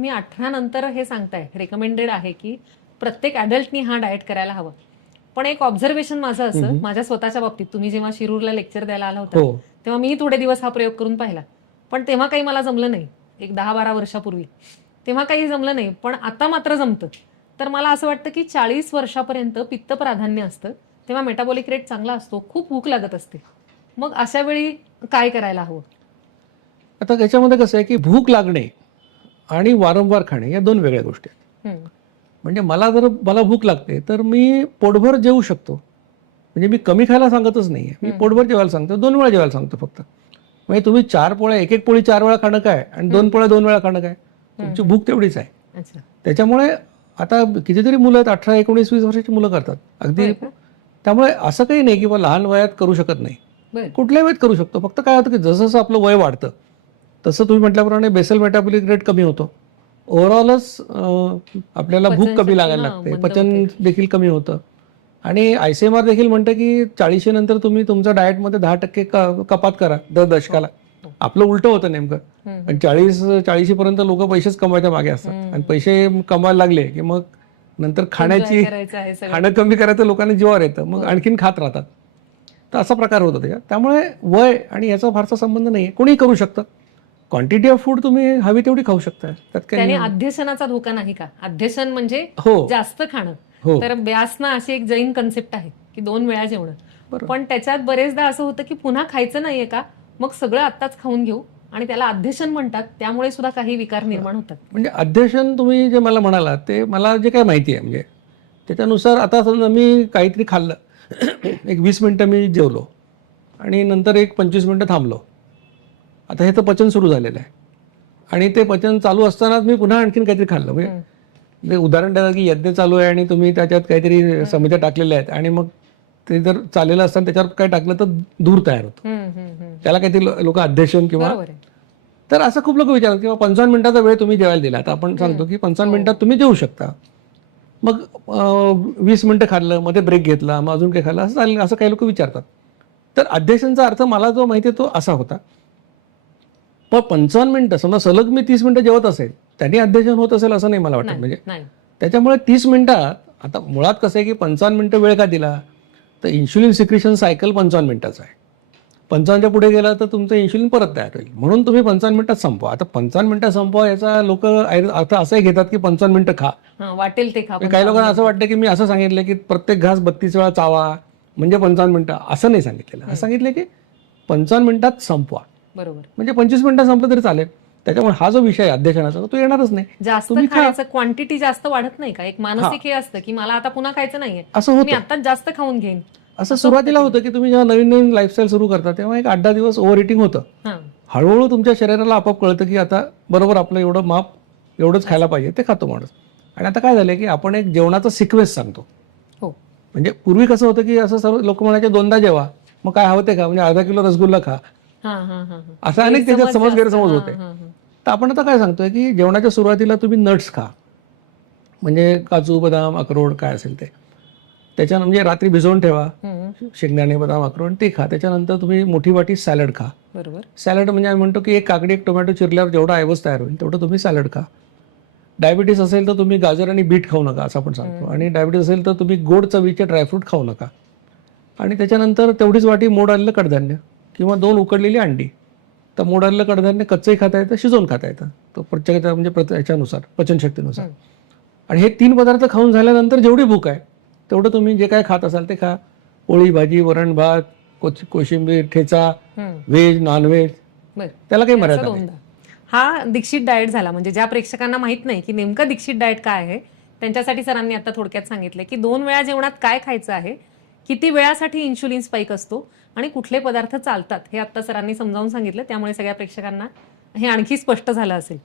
मी अठरा नंतर हे सांगताय रेकमेंडेड आहे की प्रत्येक ऍडल्टनी हा डाएट करायला हवा. पण एक ऑब्झर्वेशन माझं असं माझ्या स्वतःच्या बाबतीत. तुम्ही जेव्हा शिरूरला लेक्चर द्यायला आला होता हो. तेव्हा मी थोडे दिवस हा प्रयोग करून पाहिला. पण तेव्हा काही मला जमलं नाही एक दहा बारा वर्षापूर्वी. तेव्हा काही जमलं नाही पण आता मात्र जमतं. तर मला असं वाटतं की चाळीस वर्षापर्यंत पित्त प्राधान्य असतं तेव्हा मेटाबॉलिक रेट चांगला असतो खूप भूक लागत असते. मग अशा वेळी काय करायला हवं? आता त्याच्यामध्ये कसं आहे की भूक लागणे आणि वारंवार खाणे या दोन वेगळ्या गोष्टी आहेत. म्हणजे मला जर मला भूक लागते तर मी पोटभर जेवू शकतो. म्हणजे मी कमी खायला सांगतच नाहीये. मी पोटभर जेवायला सांगतो दोन वेळा जेवायला सांगतो फक्त. म्हणजे तुम्ही चार पोळ्या एक एक पोळी चार वेळा खाणं काय आणि दोन पोळ्या दोन वेळा खाणं काय? तुमची भूक तेवढीच आहे. त्याच्यामुळे आता कितीतरी मुलं आहेत अठरा एकोणीस वीस वर्षाची मुलं करतात. अगदी? त्यामुळे असं काही नाही की लहान वयात करू शकत नाही. कुठल्याही वयात करू शकतो. फक्त काय होतं की जसं जसं आपलं वय वाढतं तसं तुम्ही म्हटल्याप्रमाणे बेसल मेटाबॉलिक रेट कमी होतो. ओव्हरऑलच आपल्याला भूक कमी लागायला हां, लागते. पचन देखील कमी होतं. आणि आयसीएमआर देखील म्हणतं की चाळीशी नंतर तुम्ही तुमच्या डाएटमध्ये दहा टक्के कपात करा दर दशकाला. आपलं उलटं होतं नेमकं. आणि चाळीस चाळीशी पर्यंत लोक पैसेच कमवायच्या मागे असतात. आणि पैसे कमवायला लागले की मग नंतर खाण्याची खाणं कमी करायचं लोकांना जीवावर येतं. मग आणखीन खात राहतात. तर असा प्रकार होतो त्याच्यात त्यामुळे वय आणि याचा फारसा संबंध नाही कोणी करू शकतं. क्वांटिटी ऑफ फूड तुम्ही हवी तेवढी खाऊ शकता त्यात काही त्याने अध्यसनाचा धोका नाही का? अध्यसन म्हणजे हो. जास्त खाणं. हो. तर ब्यासना अशी एक जैन कन्सेप्ट आहे की दोन वेळा जेवणं. बरोबर. पण त्याच्यात बरेचदा असं होतं की पुन्हा खायचं नाहीये का? मग सगळं आत्ताच खाऊन घेऊ आणि त्याला अध्यसन म्हणतात. त्यामुळे सुद्धा काही विकार निर्माण होतात. म्हणजे अध्यक्षण तुम्ही जे मला म्हणालात ते मला जे काय माहिती आहे म्हणजे त्याच्यानुसार आता समजा मी काहीतरी खाल्लं. एक वीस मिनटं मी जेवलो आणि नंतर एक पंचवीस मिनटं थांबलो. आता हे तर पचन सुरू झालेलं आहे. आणि ते पचन चालू असतानाच मी पुन्हा आणखीन काहीतरी खाल्लं. म्हणजे उदाहरण द्यायला की यज्ञ चालू आहे आणि तुम्ही त्याच्यात काहीतरी समित्या टाकलेल्या आहेत. आणि मग ते जर चाललेलं असताना त्याच्यावर काय टाकलं तर दूर तयार होतं. त्याला काहीतरी लोक अध्यक्षण किंवा तर असं खूप लोक विचारतात किंवा पंचावन्न मिनिटाचा वेळ तुम्ही जेवायला दिला. आता आपण सांगतो की पंचावन्न मिनिटात तुम्ही जेवू शकता. मग वीस मिनिटं खाल्लं मध्ये ब्रेक घेतला मग अजून काही खाल्लं असं चालेल असं काही लोक विचारतात. तर अध्यक्षांचा अर्थ मला जो माहिती आहे तो असा होता. पण पंचावन्न मिनिटं समजा सलग मी तीस मिनिटं जेवत असेल त्यांनी अध्यक्षण होत असेल असं नाही मला वाटत. म्हणजे त्याच्यामुळे तीस मिनिटात आता मुळात कसं आहे की पंचावन्न मिनिटं वेळ का दिला? तर इन्शुलिन सिक्रेशन सायकल पंचावन्न मिनिटाचं आहे. पंचावन्नच्या पुढे गेला तर तुमचं इन्शुलिन परत तयार होईल. म्हणून तुम्ही पंचावन्न मिनिटात संपवा. आता पंचावन्न मिनिटात संपवा याचा लोक अर्थ असंही घेतात की पंचावन्न मिनिटं खा. वाटेल ते खा काही लोकांना असं वाटतं की मी असं सांगितलं की प्रत्येक घास बत्तीस वेळा चावा म्हणजे पंचावन्न मिनिटं. असं नाही सांगितलेलं. असं सांगितलं की पंचावन्न मिनिटात संपवा. बरोबर. म्हणजे पंचवीस मिनिटात संपलं तरी चालेल. त्याच्यामुळे हा जो विषय आहे अध्यक्षाचा तो येणारच नाही. जास्त तुम्ही खा. खाण्याचं क्वांटिटी जास्त वाढत नाही का? एक मानसिक हे. असतं की मला आता पुन्हा खायचं नाहीये. असं मी होतं आताच जास्त खाऊन घेईन. असं सुरुवातीला होतं. की तुम्ही जेव्हा नवीन नवीन लाईफस्टाईल सुरू करता तेव्हा एक आठ दहा दिवस ओव्हर इटिंग होतं हळूहळू तुमच्या शरीराला आपोआप कळतं की आता बरोबर आपलं एवढं माप एवढंच खायला पाहिजे ते खातो माणूस. आणि आता काय झालं की आपण एक जेवणाचा सिक्वेन्स सांगतो. हो. म्हणजे पूर्वी कसं होतं की असं सर्व लोक म्हणायचे दोनदा जेवा मग काय हवं ते खा. म्हणजे अर्धा किलो रसगुल्ला खा. असं अनेक त्याच्यात समज. गैरसमज होते. तर आपण आता काय सांगतोय की जेवणाच्या सुरुवातीला तुम्ही नट्स खा. म्हणजे काजू बदाम अक्रोड काय असेल ते. त्याच्या म्हणजे रात्री भिजवून ठेवा. शेंगदाणे बदाम अक्रोड ते खा. त्याच्यानंतर तुम्ही मोठी वाटी सॅलड खा. बरोबर. सॅलड म्हणजे आम्ही म्हणतो की एक काकडी एक टोमॅटो चिरल्यावर जेवढा आयवस तयार होईल तेवढं तुम्ही सॅलड खा. डायबिटीस असेल तर तुम्ही गाजर आणि बीट खाऊ नका असं आपण सांगतो. आणि डायबिटीस असेल तर तुम्ही गोड चवीचे ड्रायफ्रूट खाऊ नका. आणि त्याच्यानंतर तेवढीच वाटी मोड आलेलं कडधान्य. किंवा दोन उकडलेली अंडी. तर मोड आलेलं कडधान्य कच्चंही खाता येतं शिजवून खाता येतं. तो प्रत्येकाच्या म्हणजे याच्यानुसार पचनशक्तीनुसार. आणि हे तीन पदार्थ खाऊन झाल्यानंतर जेवढी भूक आहे तेवढं तुम्ही जे काय खात असाल ते खा. पोळी भाजी वरण भात कोशिंबीर ठेचा व्हेज नॉनव्हेज. त्याला काही मर्यादा नाही. हा दीक्षित डाएट झाला. म्हणजे ज्या प्रेक्षकांना माहीत नाही की नेमकं दीक्षित डाएट काय आहे त्यांच्यासाठी सरांनी आता थोडक्यात सांगितलं की दोन वेळा जेवणात काय खायचं आहे किती वेळासाठी इन्शुलिन स्पाईक असतो आणि कुठले पदार्थ चालतात हे आता सरांनी समजावून सांगितलं. त्यामुळे सगळ्या प्रेक्षकांना हे आणखी स्पष्ट झालं असेल.